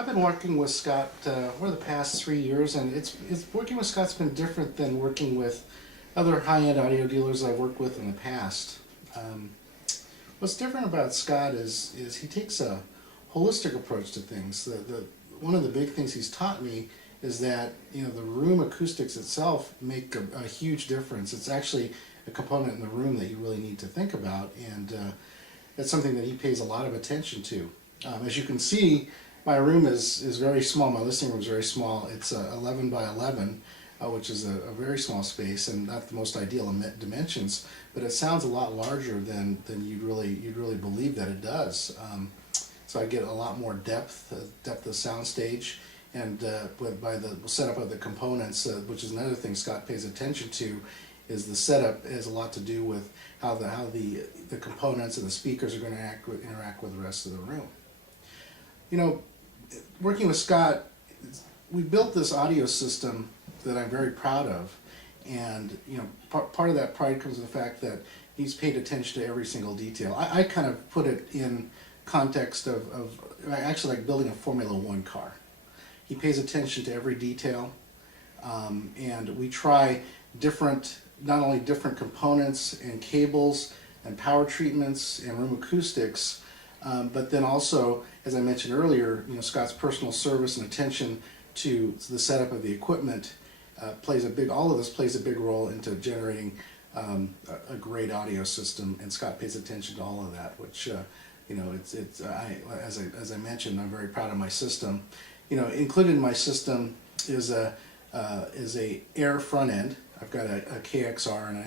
I've been working with Scott for the past 3 years, and it's working with Scott's been different than working with other high-end audio dealers I've worked with in the past. Um, what's different about Scott is he takes a holistic approach to things. The one of the big things he's taught me is that the room acoustics itself make a huge difference. It's actually a component in the room that you really need to think about, and that's something that he pays a lot of attention to. As you can see, my room is very small. My listening room is very small. It's 11 by 11, which is a very small space and not the most ideal dimensions. But it sounds a lot larger than you'd really believe that it does. So I get a lot more depth of soundstage, and by the setup of the components, which is another thing Scott pays attention to, is the setup has a lot to do with how the components and the speakers are going to interact with the rest of the room. Working with Scott, we built this audio system that I'm very proud of, and part of that pride comes from the fact that he's paid attention to every single detail. I kind of put it in context of actually like building a Formula One car. He pays attention to every detail, and we try not only different components and cables and power treatments and room acoustics, but then also, as I mentioned earlier, Scott's personal service and attention to the setup of the equipment all of this plays a big role into generating a great audio system, and Scott pays attention to all of that, which as I mentioned, I'm very proud of my system. Included in my system is a Air front end. I've got a KXR and an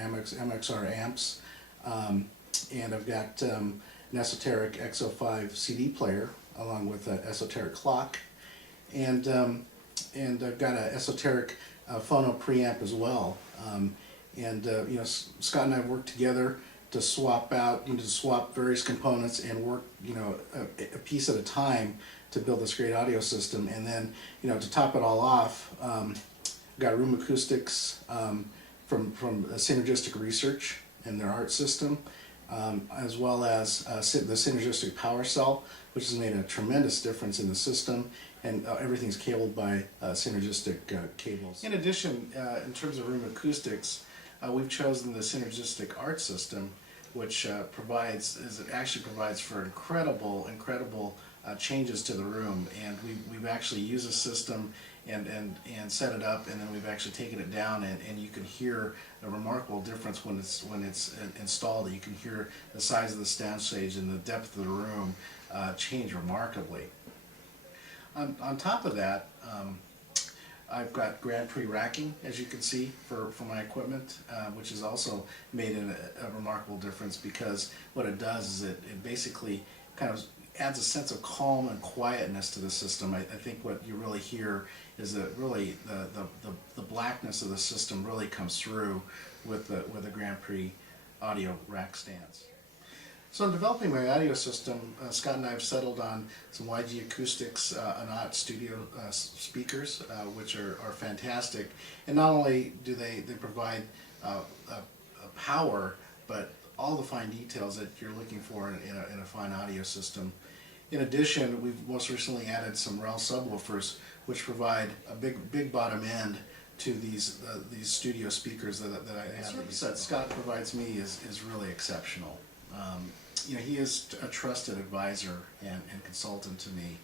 MXR amps, and I've got an Esoteric X05 CD player along with an Esoteric clock, and I've got an Esoteric phono preamp as well. Scott and I have worked together to swap various components and work a piece at a time to build this great audio system. And then to top it all off, I've got room acoustics from Synergistic Research and their art system, as well as the Synergistic Power Cell, which has made a tremendous difference in the system, and everything's cabled by Synergistic cables. In addition, in terms of room acoustics, we've chosen the Synergistic Art system, which provides for incredible changes to the room, and we've actually used the system and set it up, and then we've actually taken it down, and you can hear a remarkable difference when it's installed. You can hear the size of the sound stage and the depth of the room change remarkably. On top of that, I've got Grand Prix racking, as you can see, for my equipment, which has also made a remarkable difference, because what it does is it basically kind of adds a sense of calm and quietness to the system. I think what you really hear is that really the blackness of the system really comes through with the Grand Prix audio rack stands. So in developing my audio system, Scott and I have settled on some YG Acoustics Anat Studio speakers, which are fantastic. And not only do they provide power, but all the fine details that you're looking for in a fine audio system. In addition, we've most recently added some REL subwoofers, which provide a big bottom end to these studio speakers that I have. The service that Scott provides me is really exceptional. He is a trusted advisor and consultant to me.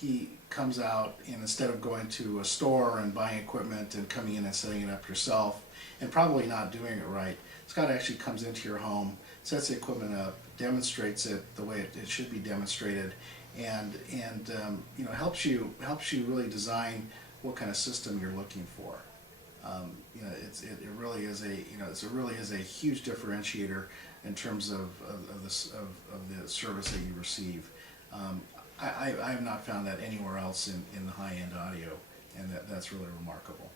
He comes out, and instead of going to a store and buying equipment and coming in and setting it up yourself and probably not doing it right, Scott actually comes into your home, sets the equipment up, demonstrates it the way it should be demonstrated, and helps you really design what kind of system you're looking for. It really is a huge differentiator in terms of the service that you receive. I have not found that anywhere else in the high-end audio, and that's really remarkable.